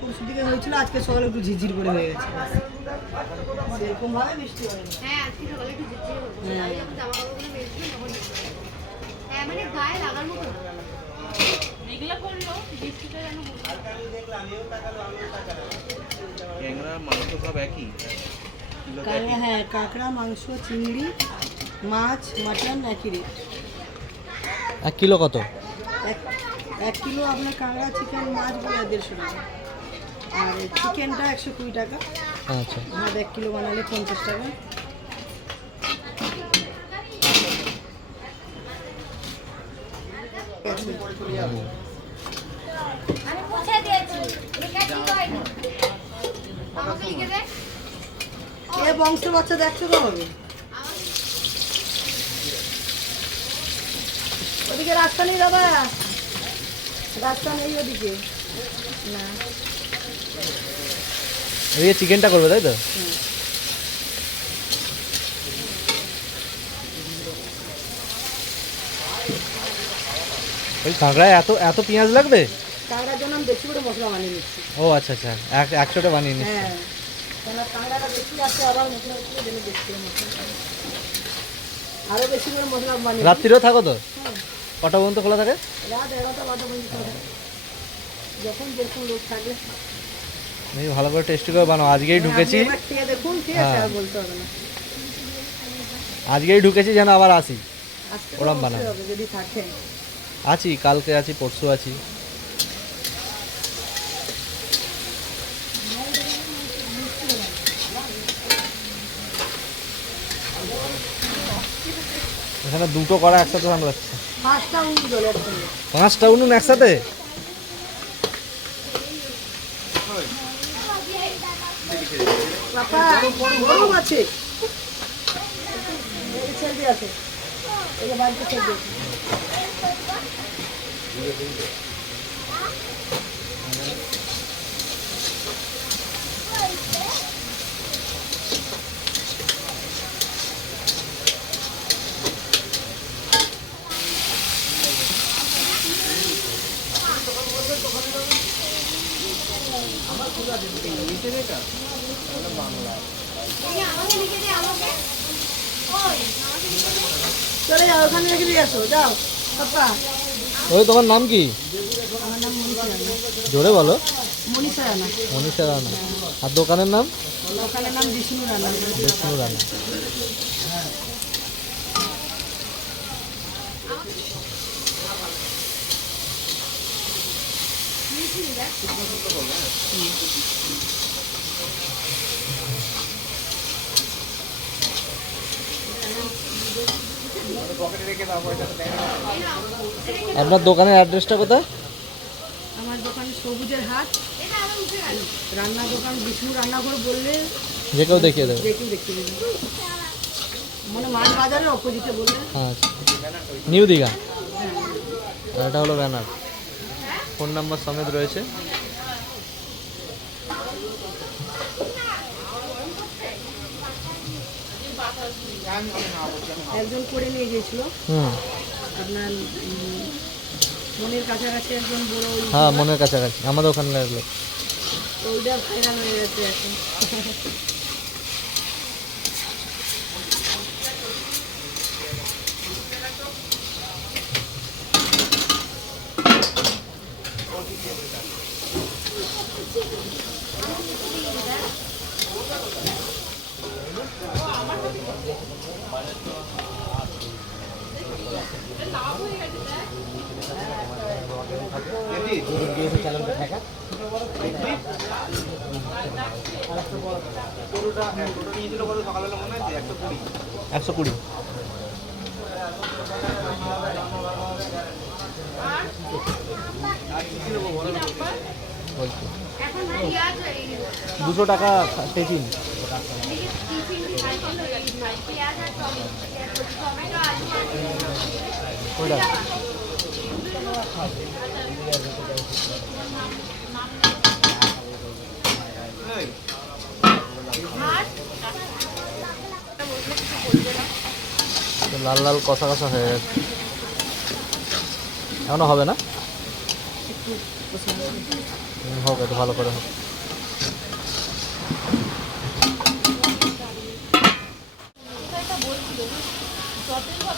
পরশু দিকে হয়েছিল আজকে সকালে একটু ঝিরঝির করে হয়ে গেছে। সেরকম ভাবে বৃষ্টি হয়নি। হ্যাঁ আজকে সকালে একটু ঝিরঝির হচ্ছে হ্যাঁ। আমি যখন জামা কাপড়গুলো মেলছিলাম তখন ঝিরঝির হচ্ছে। হ্যাঁ মানে গায়ে লাগার মতো মেঘলা করল বৃষ্টিটা যেন হলো। ট্যাংরা মাংস সব একই? কাঁকড়া হ্যাঁ কাঁকড়া মাংস চিংড়ি মাছ মাটন একই রেট এক কিলো কত? এক এক কিলো আপনার কাঁকড়া চিকেন মাছ বলে দেড়শো টাকা। আর চিকেনটা একশো কুড়ি টাকা। আচ্ছা। এক কিলো বানালে পঞ্চাশ টাকা। আমি মুছে দিয়েছি। লিখে ঠিক হয়নি আমাকে লিখে দে এ বংশের বাচ্চা দেখতে তো হবে ওদিকে রাস্তা নেই দাদা। রাস্তা নেই ওদিকে। না। এদিকে চিকেনটা করবে তাই তো? ওই কাঁকড়ায় এত এত পেঁয়াজ লাগবে? কাঁকড়ার জন্য আমি বেশি করে মশলা বানিয়ে নিচ্ছি। ও আচ্ছা আচ্ছা। এক একশোটা বানিয়ে নিচ্ছি। হ্যাঁ। কাঁকড়াটা বেশি আছে আবার মশলা বেশি করে মশলা আরও বেশি করে মশলা বানিয়ে। রাত্রিরেও থাকো তো? হ্যাঁ, কটা পর্যন্ত খোলা থাকে? রাত এগারোটা বারোটা পর্যন্ত থাকে। যখন যেরকম লোক থাকে। দেখি ভালো করে টেস্টি করে বানাও আজকেই ঢুকেছি। হ্যাঁ। হবে না। আজকেই ঢুকেছি যেন আবার আসি। ওরম থাকে। আছি কালকে আছি পরশু আছি। এখানে দুটো করা একসাথে সামলাচ্ছে পাঁচটা উনুন একসাথে? গরম আছে। আছে এই যে বাড়িতে ছেড়ে দিয়েছে আমাকে লিখে দে আমাকে ওই আমাকে লিখে দে চলে যাও ওখানে রেখে দিয়ে আসো যাও। পাপা ওই তোমার নাম কি? আমার নাম মনীষা রানা। জোরে বলো। মনীষা রানা। মনীষা রানা। আর দোকানের নাম? দোকানের নাম বিষ্ণু রানা। বিষ্ণু রানা। আপনার দোকানের অ্যাড্রেসটা কোথায়? আমার দোকান সবুজের হাট। রান্না দোকান বিষ্ণু রান্নাঘর বললে যে কেউ দেখিয়ে দেবে। যে কেউ দেখতে দেবে। মানে মাছ বাজারের অপোজিটে বললে। আচ্ছা। নিউ দীঘা। এটা হলো ব্যানার। ফোন নাম্বার সমেত রয়েছে। একজন করে নিয়ে গিয়েছিল। আপনার মনের কাছাকাছি একজন বড় হ্যাঁ মনের কাছাকাছি। আমাদের ওখানে লাগল তো ওইটা ফাইনাল হয়ে গেছে এখন। একশো কুড়ি। দুশো টাকা টিফিন টিফিন পেঁয়াজ আর টমেটো আলু ওইটা লাল লাল কষা কষা হয়ে গেছে। এখনও হবে না? হোক একটু ভালো করে হোক এটা বলছিল চটের ভাবে দীঘা গেলে তাও হ্যাঁ হলে এখানে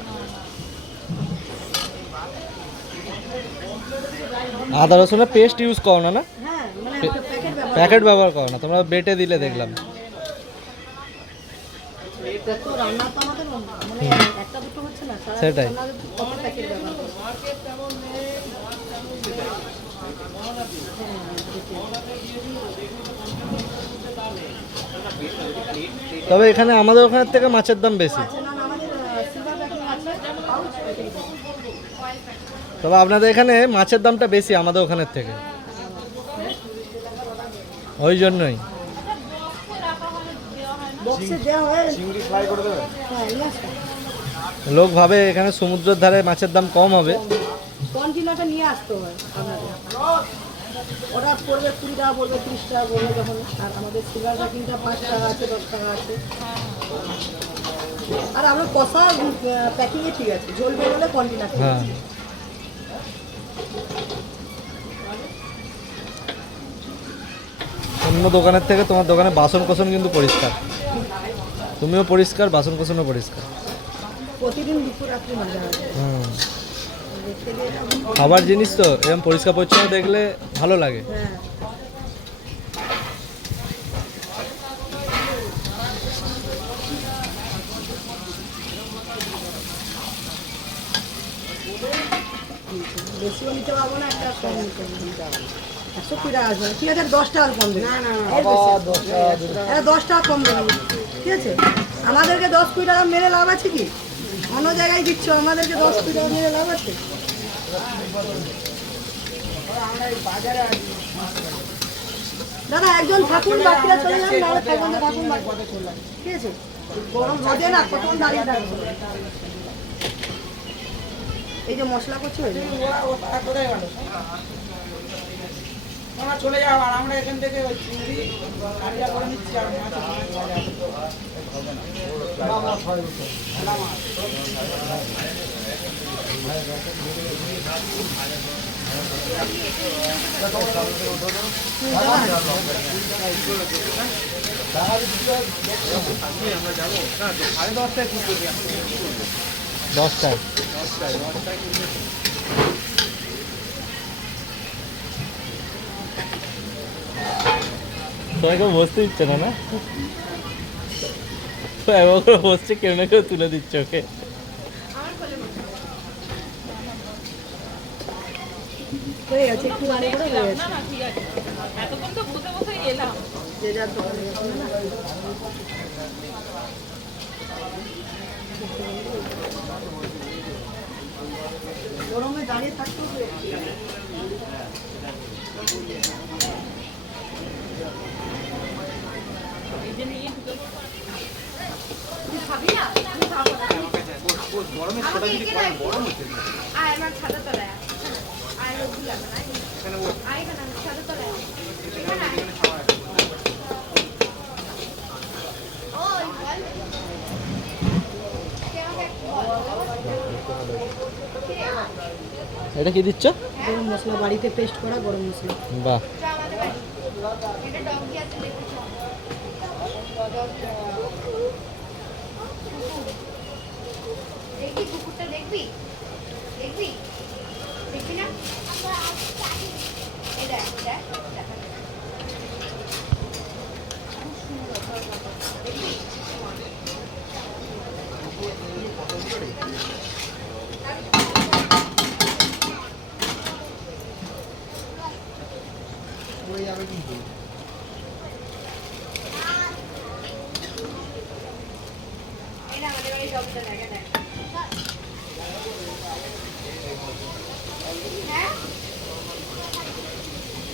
আদা রসুনের পেস্ট ইউজ করো না না? হ্যাঁ মানে প্যাকেট ব্যবহার করো। না তোমরা বেটে দিলে দেখলাম। মানে সেটাই। প্যাকেট তবে এখানে আমাদের ওখানের থেকে মাছের দাম বেশি আচ্ছা না না, আমাদের সিলভার প্যাকেট আছে পাউচ প্যাকেট তবে আপনাদের এখানে মাছের দামটা বেশি আমাদের ওখানের থেকে। ওই জন্যই। হয়। হ্যাঁ লোক ভাবে এখানে সমুদ্রের ধারে মাছের দাম কম হবে। কন্টিনারটা নিয়ে আসতে হয় আপনাদের। পড়বে কুড়ি টাকা পড়বে তিরিশ টাকা পড়বে যখন। আর আমাদের সিলভার প্যাকিংটা পাঁচ টাকা আছে দশ টাকা আছে। আর আমরা কষা প্যাকিংয়ে ঠিক আছে। ঝোল বেরোলে কন্টিনার ঠিক হ্যাঁ। আছে অন্য দোকানের থেকে তোমার দোকানে বাসন কোসন কিন্তু পরিষ্কার। তুমিও পরিষ্কার বাসন কোসনও পরিষ্কার। হুম। খাবার জিনিস তো এরকম পরিষ্কার পরিচ্ছন্ন দেখলে ভালো লাগে। হ্যাঁ। বেশিও নিতে পারব না একটা কম নিতে একশো কুড়ি টাকা আসবে ঠিক আছে দশ টাকা কম দেবে এটা দশ টাকা কম দেবে ঠিক আছে? আমাদেরকে দশ কুড়ি টাকা মেরে লাভ আছে কি? অন্য জায়গায় দিচ্ছ আমাদেরকে দশ কুড়ি টাকা মেরে লাভ আছে? দাদা একজন থাকুন বাকিরা চলে যান নাহলে থাকুন থাকুন। ঠিক আছে? গরম রোদে না কতক্ষণ দাঁড়িয়ে থাকব? এই যে মশলা করছ ওরা চলে যাও আর আমরা এখান থেকে ওই চিংড়ি কাটিয়া করে নিচ্ছি আর মাছ বাজার দশটায়। সবাইকে বসতে দিচ্ছে না না? তো এবার করে বসছে কেউ না কেউ তুলে দিচ্ছে ওকে? গরমে দাঁড়িয়ে থাকতেও এটা কি দিচ্ছ? গরম মশলা বাড়িতে পেস্ট করা গরম মশলা। বাহ চ আমাদের বাড়ি। এটা ডগি আছে দেখতে চ। দেখবি কুকুরটা দেখবি? দেখবি? দেখবি না? এই দেখ দেখ দেখবি এই না আমাদের বাড়ি ডগিটা দেখে দেখ হ্যাঁ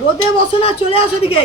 রোদে বসো না চলে আসো দিকে